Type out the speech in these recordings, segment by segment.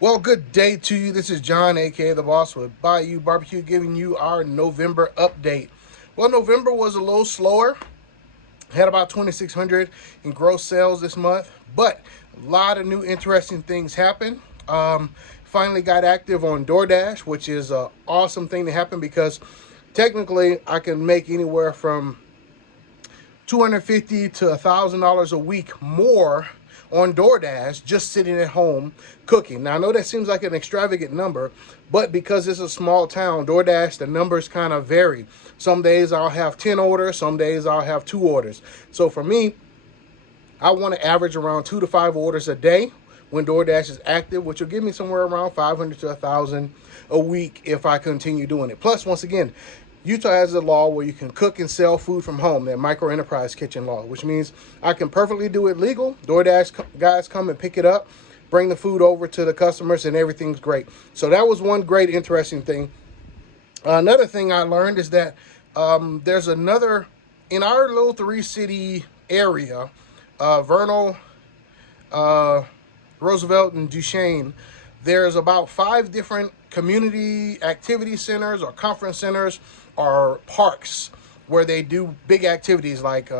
Well, good day to you. This is John, aka the boss with Bayou BBQ, giving you our November update. Well, November was a little slower. Had about 2,600 in gross sales this month, but a lot of new interesting things happened. Finally got active on DoorDash, which is an awesome thing to happen because technically I can make anywhere from $250 to $1,000 a week more on DoorDash just sitting at home cooking. Now I know that seems like an extravagant number, but because it's a small town, DoorDash, the numbers kind of vary. Some days I'll have 10 orders, some days I'll have 2 orders. So for me, I want to average around 2 to 5 orders a day when DoorDash is active, which will give me somewhere around 500 to 1,000 a week if I continue doing it. Plus, once again, Utah has a law where you can cook and sell food from home, that micro enterprise kitchen law, which means I can perfectly do it legal. DoorDash guys come and pick it up, bring the food over to the customers, and everything's great. So that was one great interesting thing. Another thing I learned is that there's another, in our little 3-city area, Vernal, Roosevelt, and Duchesne, there's about 5 different community activity centers or conference centers or parks where they do big activities like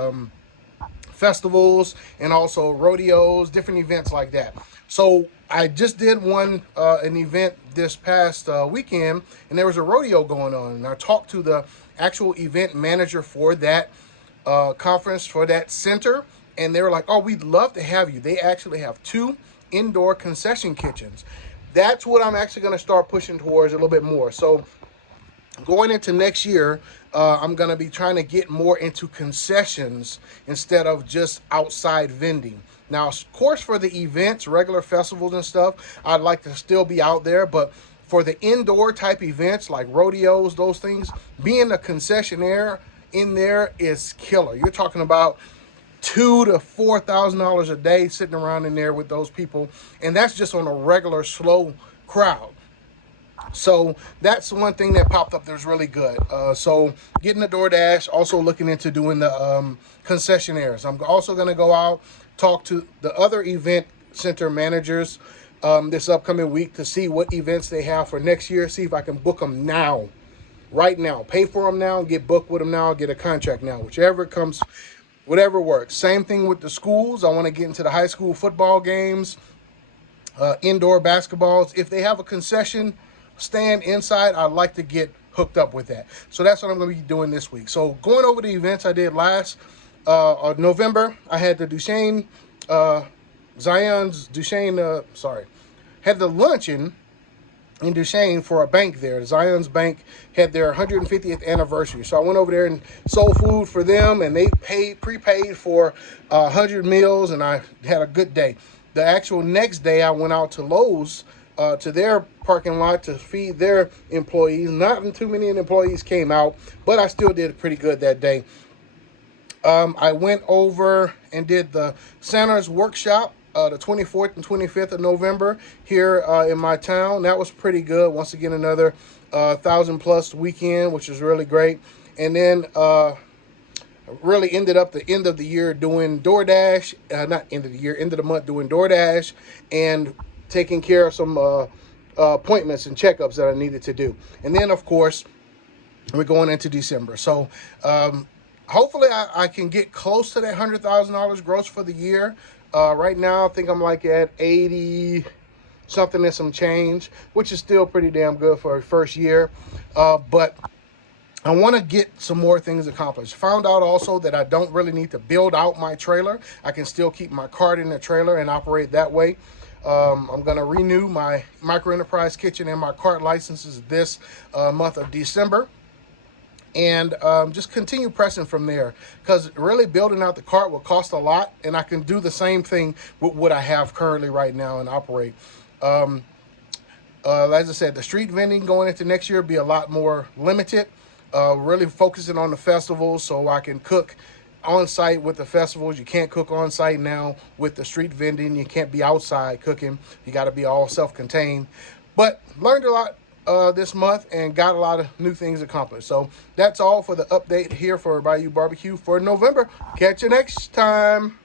festivals and also rodeos, different events like that. So I just did an event this past weekend, and there was a rodeo going on. And I talked to the actual event manager for that conference, for that center, and they were like, "Oh, we'd love to have you." They actually have 2 indoor concession kitchens. That's what I'm actually going to start pushing towards a little bit more. So going into next year, I'm going to be trying to get more into concessions instead of just outside vending. Now, of course, for the events, regular festivals and stuff, I'd like to still be out there. But for the indoor type events like rodeos, those things, being a concessionaire in there is killer. You're talking about $2,000 to $4,000 a day sitting around in there with those people, and that's just on a regular slow crowd. So that's one thing that popped up that's really good. So getting the DoorDash, also looking into doing the concessionaires. I'm also going to go out, talk to the other event center managers this upcoming week to see what events they have for next year, see if I can book them now, right now, pay for them now, get booked with them now, get a contract now, whichever comes. Whatever works. Same thing with the schools. I want to get into the high school football games, indoor basketballs. If they have a concession stand inside, I'd like to get hooked up with that. So that's what I'm going to be doing this week. So going over the events I did last November, I had the Duchesne, had the luncheon in Duchesne for a bank there. Zion's Bank had their 150th anniversary. So I went over there and sold food for them, and they prepaid for 100 meals, and I had a good day. The actual next day, I went out to Lowe's, to their parking lot to feed their employees. Not too many employees came out, but I still did pretty good that day. I went over and did the Santa's workshop the 24th and 25th of November here in my town. That was pretty good. Once again, another 1,000+ weekend, which was really great. And then really ended up the end of the year doing DoorDash, not end of the year, end of the month doing DoorDash and taking care of some appointments and checkups that I needed to do. And then, of course, we're going into December. So hopefully I can get close to that $100,000 gross for the year. Right now, I think I'm like at 80 something and some change, which is still pretty damn good for a first year. But I want to get some more things accomplished. Found out also that I don't really need to build out my trailer. I can still keep my cart in the trailer and operate that way. I'm going to renew my micro enterprise kitchen and my cart licenses this month of December. And just continue pressing from there, because really building out the cart will cost a lot, and I can do the same thing with what I have currently right now and operate. As I said, the street vending going into next year will be a lot more limited, really focusing on the festivals so I can cook on site with the festivals. You can't cook on site now with the street vending. You can't be outside cooking. You got to be all self-contained. But learned a lot this month and got a lot of new things accomplished. So that's all for the update here for Bayou BBQ for November. Catch you next time.